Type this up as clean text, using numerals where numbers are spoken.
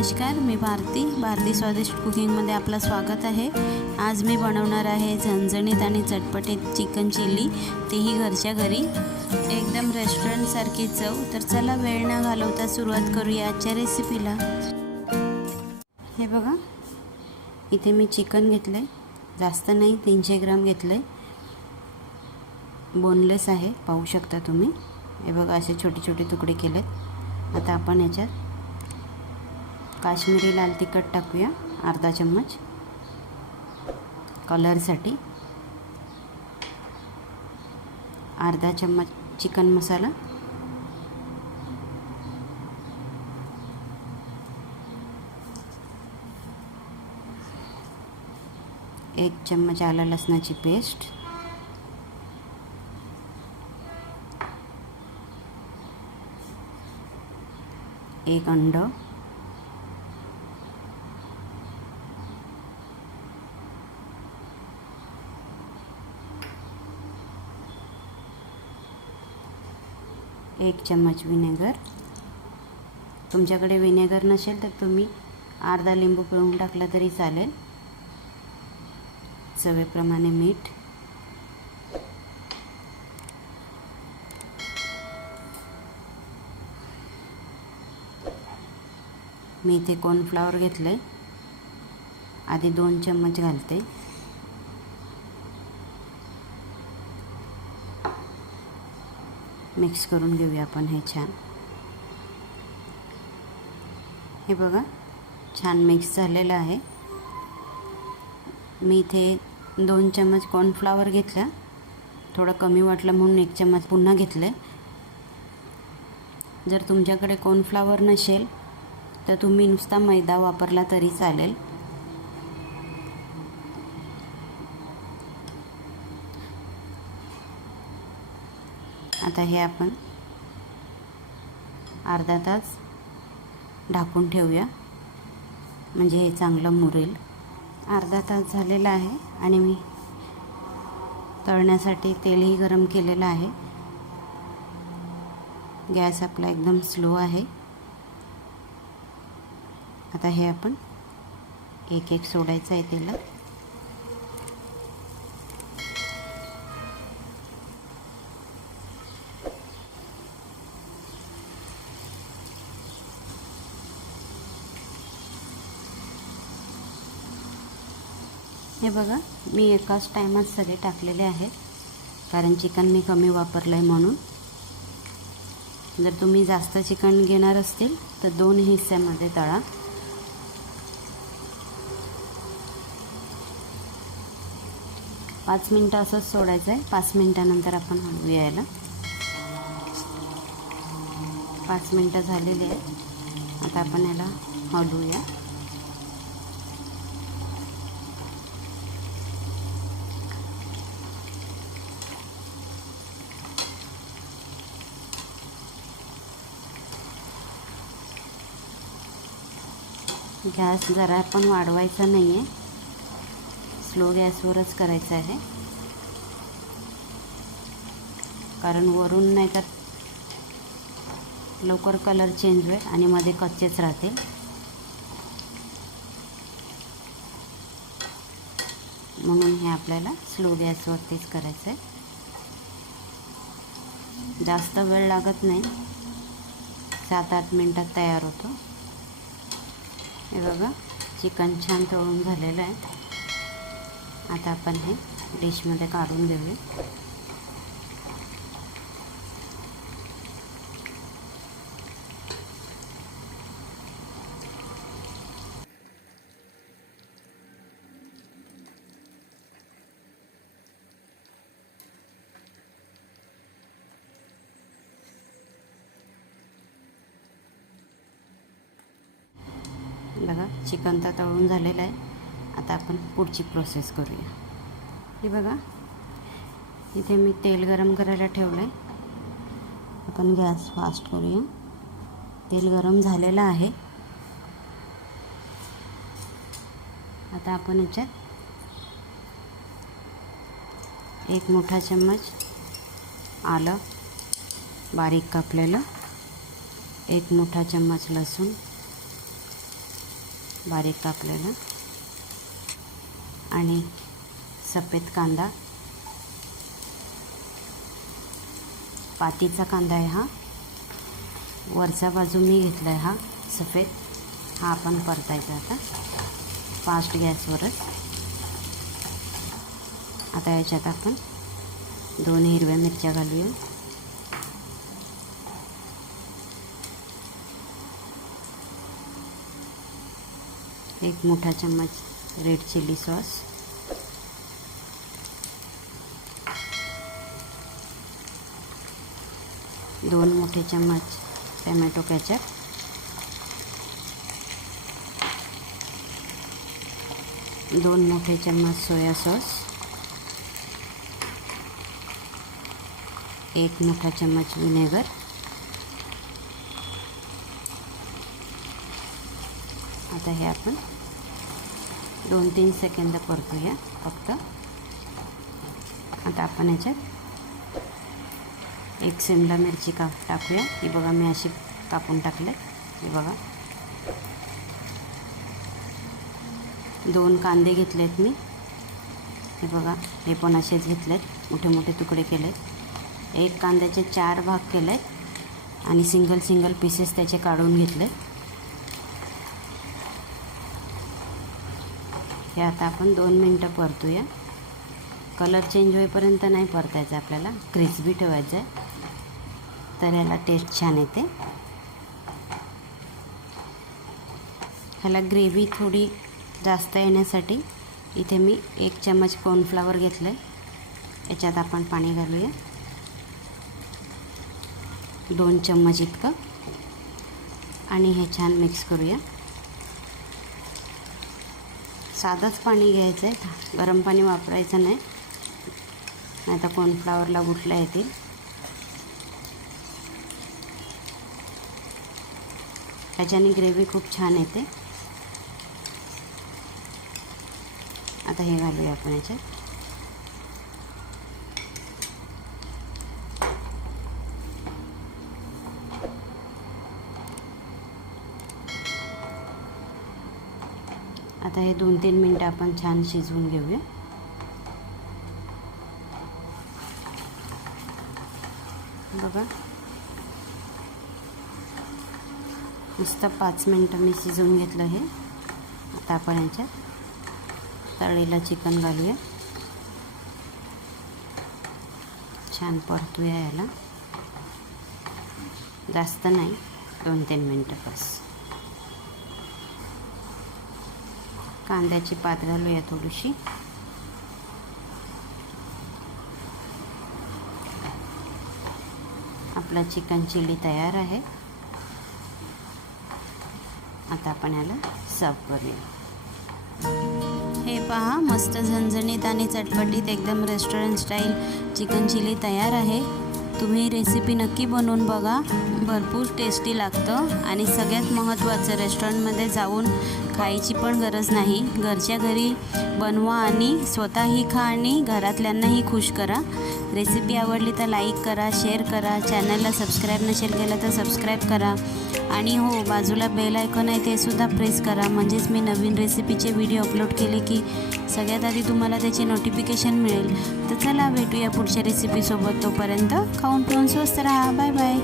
नमस्कार, मी भारती स्वादिष्ट कुकिंगमध्ये आपलं स्वागत आहे। आज मी बनवणार आहे झणझणीत आणि चटपटीत चिकन चिली, तेही घरच्या घरी, एकदम रेस्टॉरंटसारखी चव। तर चला वेळ न घालवता सुरुवात करूया आजच्या रेसिपीला। हे बघा, इथे मी चिकन घेतले, जास्त नाही, 300 ग्राम घेतले, बोनलेस आहे, पाहू शकता तुम्ही। हे बघा, असे छोटे छोटे तुकडे केलेत। आता आपण याच्यात काश्मीरी लाल तिखट टाकूया, अर्धा चम्मच कलरसाठी, अर्धा चम्मच चिकन मसाला, एक चम्मच आलं लसणाची पेस्ट, एक अंड, एक चम्मच विनेगर। तुमच्याकडे विनेगर नसेल तर तुम्ही अर्धा लिंबू पिळून टाकला तरी चालेल। चवीप्रमाणे मीठ, मी इथे कॉर्नफ्लॉवर घेतले, आधी 2 चम्मच घालते, मिक्स करून घेऊया आपण हे छान। हे बघा, छान मिक्स झालेलं आहे। मी इथे 2 चम्मच कॉर्नफ्लॉवर घेतला, थोडं कमी वाटलं म्हणून 1 चम्मच पुन्हा घेतले। जर तुमच्याकडे कॉर्नफ्लॉवर नसेल तर तुम्ही नुसता मैदा वापरला तरी चालेल। आता हे आपण अर्धा तास ढाकून ठेवूया, म्हणजे हे चांगलं मुरेल। अर्धा तास झालेला आहे आणि मी तळण्यासाठी तेलही गरम केलेलं आहे। गॅस आपला एकदम स्लो आहे। आता हे आपण एक एक सोडायचं आहे तेलात। हे बघा, मी एकाच टायमात सगळे टाकलेले आहेत, कारण चिकन मी कमी वापरलं आहे म्हणून। जर तुम्ही जास्त चिकन घेणार असतील तर 2 हिस्स्यामध्ये तळा। पाच मिनटं असंच सोडायचं आहे। 5 मिनटानंतर आपण हलवू यायला। 5 मिनटं झालेली आहेत, आता आपण याला हलवूया। गॅस जरा पण वाढवायचा नाही आहे, स्लो गॅसवरच करायचं आहे, कारण वरून नाही तर लवकर कलर चेंज होईल आणि मध्ये कच्चेच राहते। म्हणून हे आपल्याला स्लो गॅसवरतीच करायचं आहे। जास्त वेळ लागत नाही, 7-8 मिनटात तयार होतो। हे बघा, चिकन छान तळून झालेलं आहे। आता आपण हे डिशमध्ये काढून घेऊया। बघा, चिकन तर तळून झालेलं आहे। आता आपण पुढची प्रोसेस करूया। हे बघा, इथे मी तेल गरम करायला ठेवलं आहे। आपण गॅस फास्ट करूया। तेल गरम झालेलं आहे। आता आपण याच्यात 1 मोठा चम्मच आलं बारीक कापलेलं, 1 मोठा चम्मच लसूण, बारीक कापलेला आणि सफेद कांदा, पातीचा कांदा आहे हा, वरचा बाजू मी घेतला आहे हा सफेद, हा आपण परतायचा आता फास्ट गॅसवरच. आता याच्यात आपण 2 हिरव्या मिरच्या घालूया. एक मोठा चम्मच रेड चिली सॉस, 2 मोठे चम्मच टोमॅटो केचप, 2 मोठे चम्मच सोया सॉस, 1 मोठा चम्मच विनेगर, आता हे आपण 2-3 सेकंद परतूया फक्त. आता आपण याच्यात एक शिमला मिरची टाकूया. ही बघा मी अशी कापून टाकले. हे बघा 2 कांदे घेतलेत मी. हे बघा हे पण असेच घेतलेत, मोठे मोठे तुकडे केलेत. 1 कांद्याचे 4 भाग केलेत आणि सिंगल पीसेस त्याचे काढून घेतले. हे आता आपण 2 मिनटं परतूया. कलर चेंज होईपर्यंत नाही परतायचं आपल्याला, क्रिस्पी ठेवायचं आहे, तर याला टेस्ट छान येते. ह्याला ग्रेव्ही थोडी जास्त येण्यासाठी इथे मी 1 चम्मच कॉर्नफ्लॉवर घेतलं आहे. याच्यात आपण पाणी घालूया 2 चम्मच इतकं आणि हे छान मिक्स करूया. साधंच पाणी घ्यायचं आहे, गरम पाणी वापरायचं नाही, नाही तर कॉर्नफ्लॉवरला गुठल्या येतील. ह्याच्याने ग्रेव्ही खूप छान येते. आता हे घालूया आपण याच्यात. आता हे 2-3 मिनटं आपण छान शिजवून घेऊया. बघा नुसतं 5 मिनटं मी शिजवून घेतलं हे. आता आपण याच्यात तळलेलं चिकन घालूया. छान परतूया याला, जास्त नाही, 2-3 मिनटं बस. कांद्याची पात घालूया थोडीशी. आपला चिकन चिली तयार आहे. आता आपण याला सर्व करूया. हे पहा, मस्त झणझणीत आणि चटपटीत एकदम रेस्टॉरंट स्टाईल चिकन चिली तयार आहे. तुम्ही रेसिपी नक्की बनवून बघा, भरपूर टेस्टी लागतं. आणि सगळ्यात महत्त्वाचं, रेस्टॉरंटमध्ये जाऊन खायची पण गरज नाही, घरच्या घरी बनवा आणि स्वतःही खा आणि घरातल्यांनाही खुश करा. रेसिपी आवडली तर लाईक करा, शेअर करा, चॅनलला सबस्क्राईब नसेल केलं तर सबस्क्राईब करा. आणि हो, बाजूला बेल आयकॉन आहे ते सुद्धा प्रेस करा, म्हणजेच मी नवीन रेसिपीचे व्हिडिओ अपलोड केले की सगळ्यात आधी तुम्हाला त्याचे नोटिफिकेशन मिळेल. तर चला भेटूया पुढच्या रेसिपीसोबत. तोपर्यंत खाऊन पिऊन स्वस्त राहा. Bye bye.